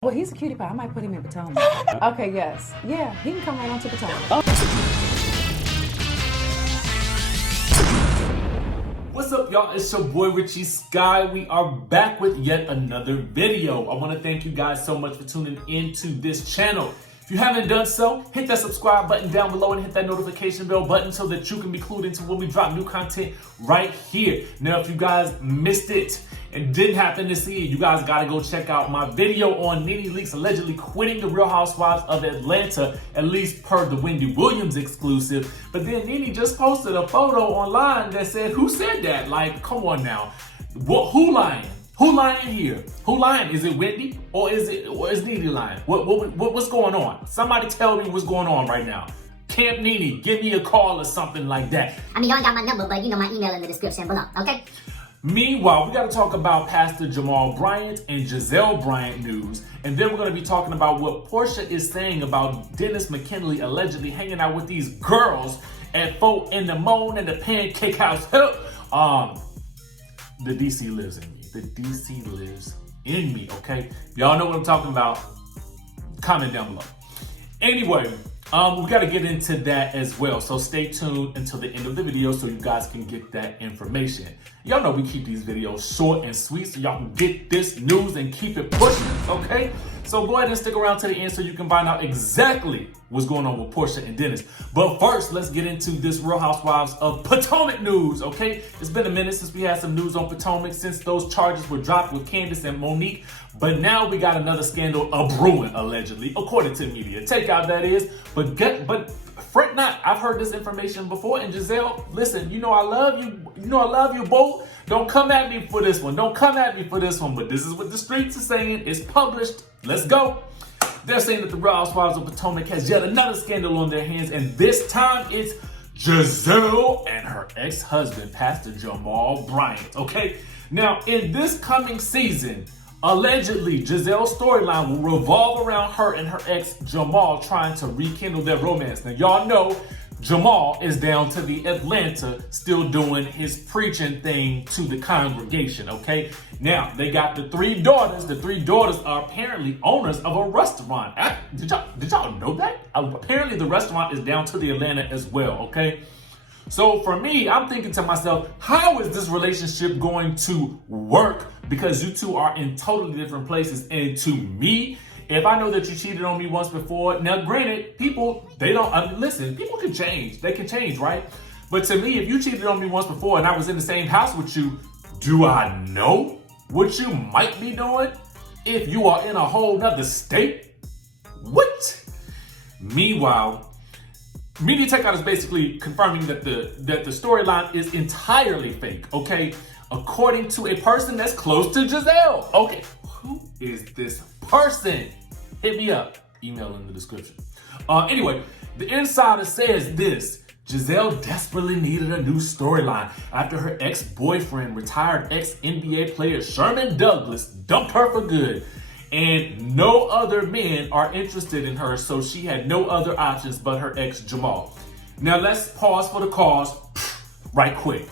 Well, he's a cutie pie. I might put him in Potomac. Okay, yes. Yeah, he can come right on to Potomac. What's up, y'all? It's your boy Richie Sky. We are back with yet another video. I want to thank you guys so much for tuning into this channel. If you haven't done so, hit that subscribe button down below and hit that notification bell button so that you can be clued into when we drop new content right here. Now, if you guys missed it and didn't happen to see it, you guys got to go check out my video on Nene Leakes allegedly quitting the Real Housewives of Atlanta, at least per the Wendy Williams exclusive. But then Nene just posted a photo online that said, who said that? Like, come on now. Who lying? Who lying here? Who lying? Is it Wendy or is Nene lying? What's going on? Somebody tell me what's going on right now. Camp Nene, give me a call or something like that. I mean, y'all got my number, but you know my email in the description below, okay? Meanwhile, we got to talk about Pastor Jamal Bryant and Gizelle Bryant news. And then we're going to be talking about what Porsha is saying about Dennis McKinley allegedly hanging out with these girls at 4 in the morning at the Pancake House. The DC lives in me. The DC lives in me, okay? Y'all know what I'm talking about. Comment down below. Anyway, we got to get into that as well. So stay tuned until the end of the video so you guys can get that information. Y'all know we keep these videos short and sweet so y'all can get this news and keep it pushing, okay? So go ahead and stick around to the end so you can find out exactly what's going on with Porsha and Dennis. But first, let's get into this Real Housewives of Potomac news, okay? It's been a minute since we had some news on Potomac since those charges were dropped with Candace and Monique. But now we got another scandal of brewing, allegedly, according to media. Takeout, that is. But fret not, I've heard this information before. And Gizelle, listen, you know I love you. You know I love you both. Don't come at me for this one. Don't come at me for this one. But this is what the streets are saying. It's published. Let's go. They're saying that the Real Housewives of Potomac has yet another scandal on their hands. And this time it's Gizelle and her ex-husband, Pastor Jamal Bryant. Okay? Now, in this coming season, allegedly, Gizelle's storyline will revolve around her and her ex, Jamal, trying to rekindle their romance. Now, y'all know Jamal is down to the Atlanta, still doing his preaching thing to the congregation, okay? Now, they got the 3 daughters. The 3 daughters are apparently owners of a restaurant. Did y'all know that? Apparently, the restaurant is down to the Atlanta as well, okay? So for me, I'm thinking to myself, how is this relationship going to work? Because you two are in totally different places. And to me, if I know that you cheated on me once before, now granted, people, they don't, listen, people can change. They can change, right? But to me, if you cheated on me once before and I was in the same house with you, do I know what you might be doing if you are in a whole nother state? What? Meanwhile, Media Takeout is basically confirming that the storyline is entirely fake, okay? According to a person that's close to Gizelle. Okay, who is this person? Hit me up. Email in the description. Anyway, the insider says this. Gizelle desperately needed a new storyline after her ex-boyfriend, retired ex-NBA player Sherman Douglas, dumped her for good. And no other men are interested in her, so she had no other options but her ex, Jamal. Now, let's pause for the cause right quick.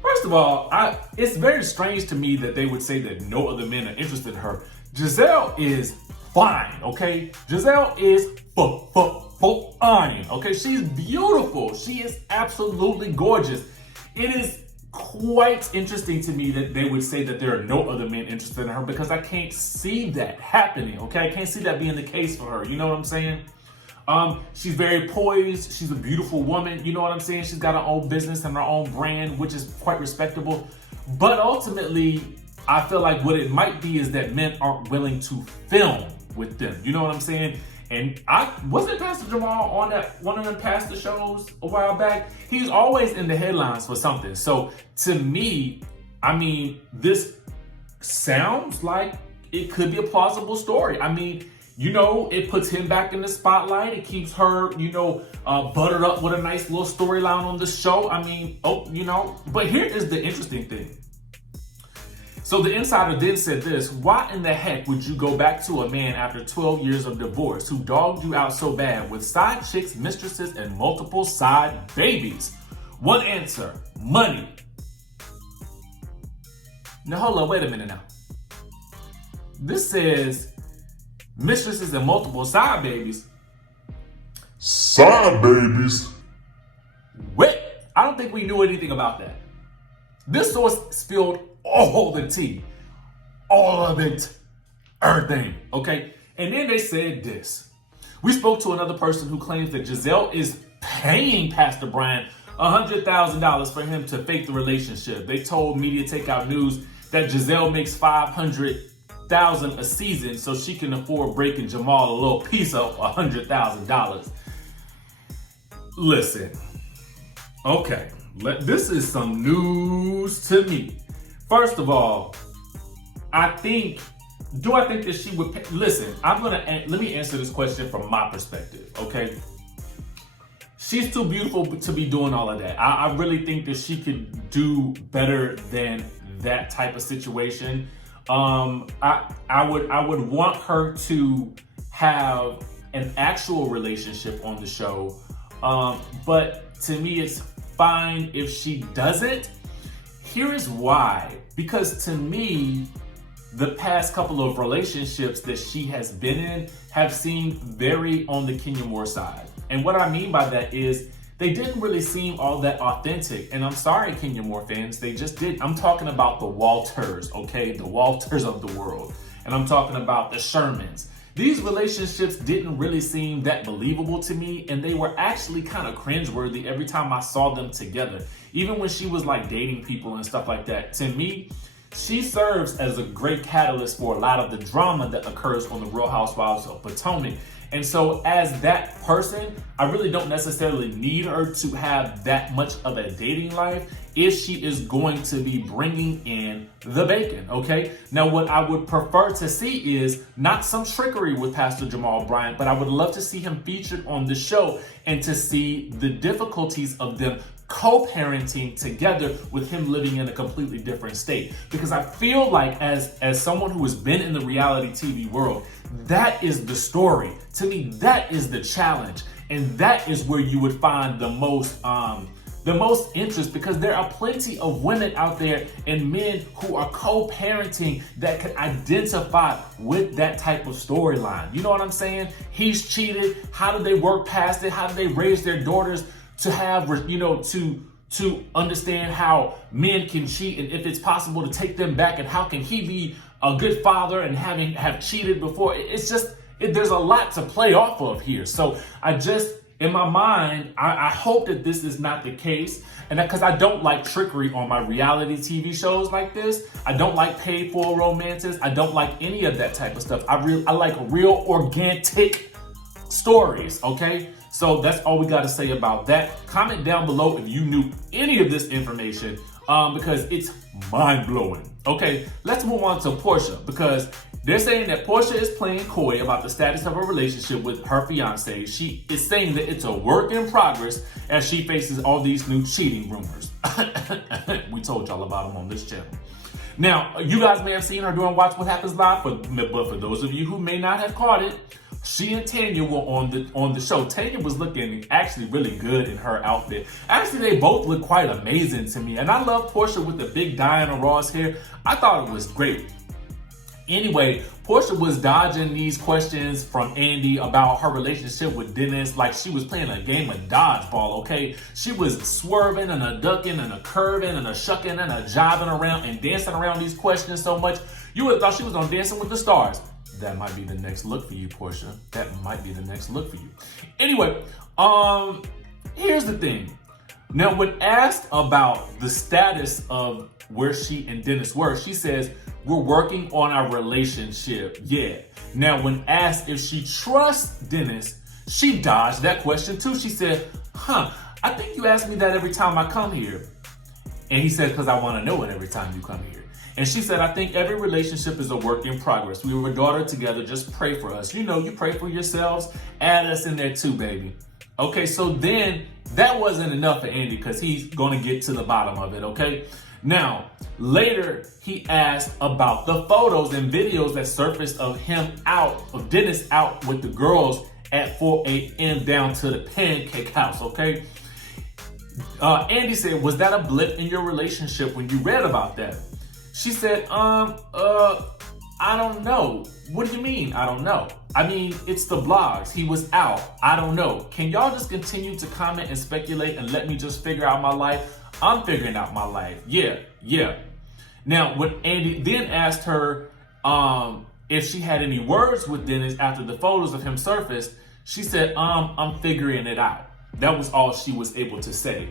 First of all, it's very strange to me that they would say that no other men are interested in her. Gizelle is fine, okay? Gizelle is fine, okay? She's beautiful. She is absolutely gorgeous. It is quite interesting to me that they would say that there are no other men interested in her because I can't see that happening, okay? I can't see that being the case for her, you know what I'm saying? She's very poised, she's a beautiful woman, you know what I'm saying? She's got her own business and her own brand, which is quite respectable. But ultimately, I feel like what it might be is that men aren't willing to film with them, you know what I'm saying? And wasn't Pastor Jamal on that one of them pastor shows a while back? He's always in the headlines for something. So to me, I mean, this sounds like it could be a plausible story. I mean, you know, it puts him back in the spotlight. It keeps her, you know, buttered up with a nice little storyline on the show. I mean, but here is the interesting thing. So the insider then said this: why in the heck would you go back to a man after 12 years of divorce who dogged you out so bad with side chicks, mistresses, and multiple side babies? One answer: money. Now hold on, wait a minute now. This says mistresses and multiple side babies. Side babies? Wait, I don't think we knew anything about that. This source spilled all the tea. All of it. Everything. Okay? And then they said this. We spoke to another person who claims that Gizelle is paying Pastor Bryant $100,000 for him to fake the relationship. They told Media Takeout News that Gizelle makes $500,000 a season so she can afford breaking Jamal a little piece of $100,000. Listen. Okay. This is some news to me. First of all, do I think that she would pay? Listen, let me answer this question from my perspective, okay? She's too beautiful to be doing all of that. I really think that she could do better than that type of situation. I would want her to have an actual relationship on the show. But to me, it's fine if she doesn't. Here is why. Because to me, the past couple of relationships that she has been in have seemed very on the Kenya Moore side. And what I mean by that is they didn't really seem all that authentic. And I'm sorry, Kenya Moore fans, they just didn't. I'm talking about the Walters, okay? The Walters of the world. And I'm talking about the Shermans. These relationships didn't really seem that believable to me, and they were actually kind of cringeworthy every time I saw them together. Even when she was like dating people and stuff like that. To me, she serves as a great catalyst for a lot of the drama that occurs on the Real Housewives of Potomac. And so as that person, I really don't necessarily need her to have that much of a dating life if she is going to be bringing in the bacon, okay? Now, what I would prefer to see is not some trickery with Pastor Jamal Bryant, but I would love to see him featured on the show and to see the difficulties of them co-parenting together with him living in a completely different state. Because I feel like as someone who has been in the reality TV world, that is the story. To me, that is the challenge. And that is where you would find the most interest, because there are plenty of women out there and men who are co-parenting that can identify with that type of storyline. You know what I'm saying? He's cheated. How did they work past it? How did they raise their daughters to have, you know, to understand how men can cheat and if it's possible to take them back, and how can he be a good father and have cheated before? It's just, there's a lot to play off of here. So in my mind, I hope that this is not the case. And because I don't like trickery on my reality TV shows like this. I don't like paid for romances. I don't like any of that type of stuff. I like real organic stories, okay? So that's all we got to say about that. Comment down below if you knew any of this information, because it's mind-blowing. Okay, let's move on to Porsha, because they're saying that Porsha is playing coy about the status of her relationship with her fiance. She is saying that it's a work in progress as she faces all these new cheating rumors. We told y'all about them on this channel. Now, you guys may have seen her doing Watch What Happens Live, but for those of you who may not have caught it, she and Tanya were on the show. Tanya was looking actually really good in her outfit. Actually, they both look quite amazing to me. And I love Porsha with the big Diana Ross hair. I thought it was great. Anyway, Porsha was dodging these questions from Andy about her relationship with Dennis like she was playing a game of dodgeball, okay? She was swerving and a ducking and a curving and a shucking and a jiving around and dancing around these questions so much, you would have thought she was on Dancing with the Stars. That might be the next look for you, Porsha. That might be the next look for you. Anyway, here's the thing. Now, when asked about the status of where she and Dennis were, she says, "We're working on our relationship." Yeah. Now, when asked if she trusts Dennis, she dodged that question too. She said, I think you ask me that every time I come here. And he said, because I want to know it every time you come here. And she said, I think every relationship is a work in progress. We were a daughter together. Just pray for us. You know, you pray for yourselves. Add us in there too, baby. Okay, so then that wasn't enough for Andy because he's going to get to the bottom of it, okay? Now, later, he asked about the photos and videos that surfaced of Dennis out with the girls at 4 a.m. down to the Pancake House, okay? Andy said, was that a blip in your relationship when you read about that? She said, I don't know. What do you mean? I don't know. I mean, it's the blogs. He was out. I don't know. Can y'all just continue to comment and speculate and let me just figure out my life? I'm figuring out my life. Yeah. Now, when Andy then asked her if she had any words with Dennis after the photos of him surfaced, she said, I'm figuring it out. That was all she was able to say.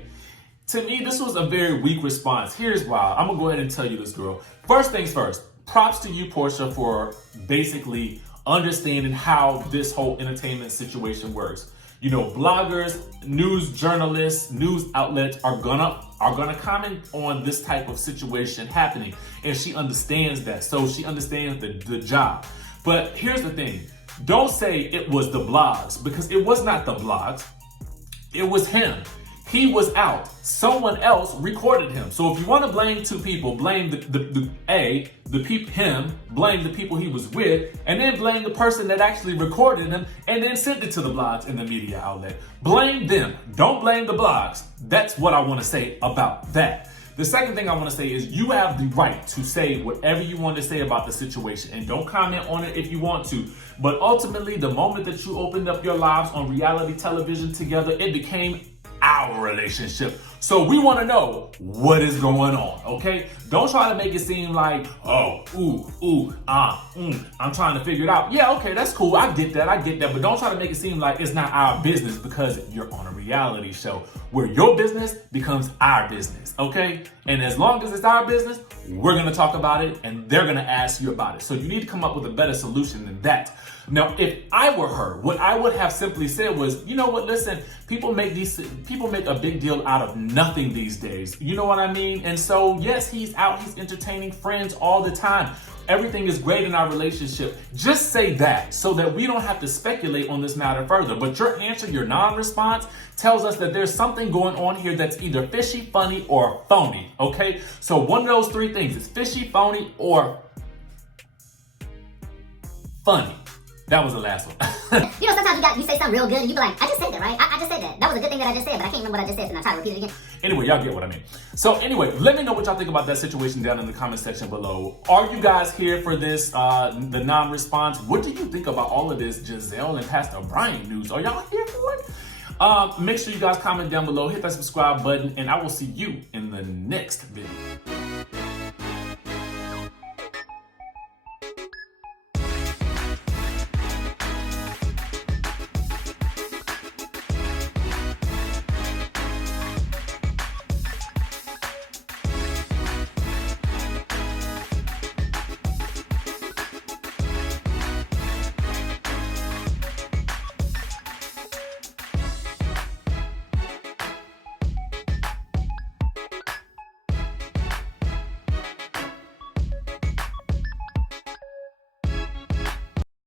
To me, this was a very weak response. Here's why. I'm gonna go ahead and tell you this, girl. First things first, props to you, Porsha, for basically understanding how this whole entertainment situation works. You know, bloggers, news journalists, news outlets are gonna comment on this type of situation happening, and she understands that. So she understands the job. But here's the thing: don't say it was the blogs, because it was not the blogs. It was him. He was out. Someone else recorded him. So if you want to blame two people, blame him, blame the people he was with, and then blame the person that actually recorded him and then sent it to the blogs and the media outlet. Blame them. Don't blame the blogs. That's what I want to say about that. The second thing I want to say is you have the right to say whatever you want to say about the situation, and don't comment on it if you want to. But ultimately, the moment that you opened up your lives on reality television together, it became our relationship. So we want to know what is going on, okay? Don't try to make it seem like, I'm trying to figure it out. Yeah, okay, that's cool. I get that. But don't try to make it seem like it's not our business, because you're on a reality show where your business becomes our business, okay? And as long as it's our business, we're going to talk about it and they're going to ask you about it. So you need to come up with a better solution than that. Now, if I were her, what I would have simply said was, you know what, listen, people make a big deal out of nothing these days. You know what I mean? And so, yes, he's out, he's entertaining friends all the time. Everything is great in our relationship. Just say that so that we don't have to speculate on this matter further. But your answer, your non-response, tells us that there's something going on here that's either fishy, funny, or phony, okay? So one of those three things is fishy, phony, or funny. That was the last one. You know, sometimes you say something real good and you be like, I just said that, right? I just said that. That was a good thing that I just said, but I can't remember what I just said, and I try to repeat it again. Anyway, y'all get what I mean. So anyway, let me know what y'all think about that situation down in the comment section below. Are you guys here for this, the non-response? What do you think about all of this Gizelle and Pastor Bryant news? Are y'all here for it? Make sure you guys comment down below, hit that subscribe button, and I will see you in the next video.